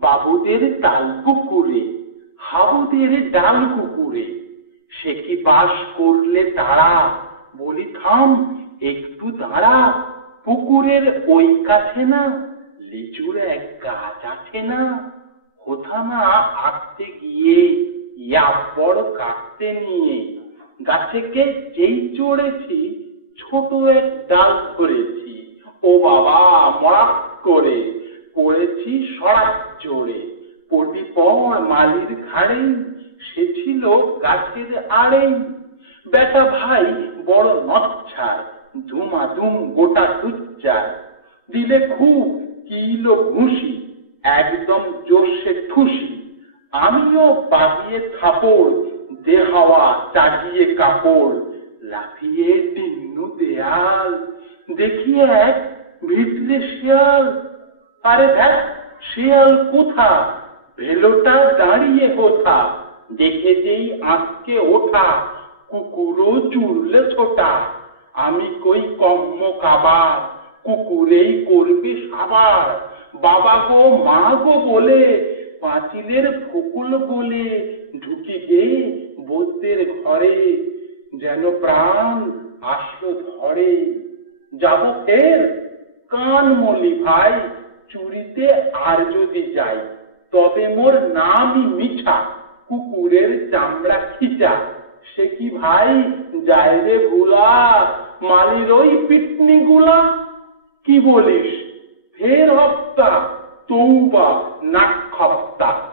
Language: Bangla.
বাবুদের তাল পুকুরে, হাবুদের ডাল কুকুরে সে কি বাস করলে তারা? বলি, থাম, একটু দাঁড়া, পুকুরের ওই কাছে না, লিচুর এক গাছ আছে না। কোথা না আঁকতে গিয়ে, ইয়া কাটতে নিয়ে গাছেকে যেই চড়েছি, ছোট এক ডাল ধরেছি। ও বাবা মরাক করে পড়েছি সরাক চড়ে পড়বি পর মালির ঘাড়ে সে ছিল গাছের আড়েই বেটা ভাই বড় নচ্ছার ধুমাধুম গোটা টুচ্চার দিলে খুব কিলো ঘুষি, একদম জোরসে ঠুসি। আমিও বাগিয়ে থাপড়, দেহাওয়া চাগিয়ে কাপড়, লাফিয়ে টিন্নু দেয়াল। দেখি এক ভিতরে শিয়াল। আরে দেখ শিয়াল কোথা? ভেলোটা দাঁড়িয়ে কোথা? দেখে যেই আজকে ওঠা, কুকুরও চুরলে ছোটা। আমি কই কম্ম কাবার, কুকুরেই করবি সাবার। বাবা গো, মা গো বলে, পাঁচিলের ফুকুল বলে, ঢুকি গে বৌদ্ধের ঘরে। যেন প্রাণ আসলো ধরে। যাব ফের কান মলি ভাই চুরিতে আর যদি যাই, তবে মোর নামই মিঠা, কুকুরের চামড়া খিচা। সে কি ভাই, যায় রে ভুলা, মালির ওই পিটনি গুলা কি বলিস? ফের হপ্তা, তৌবা নাক খপ্তা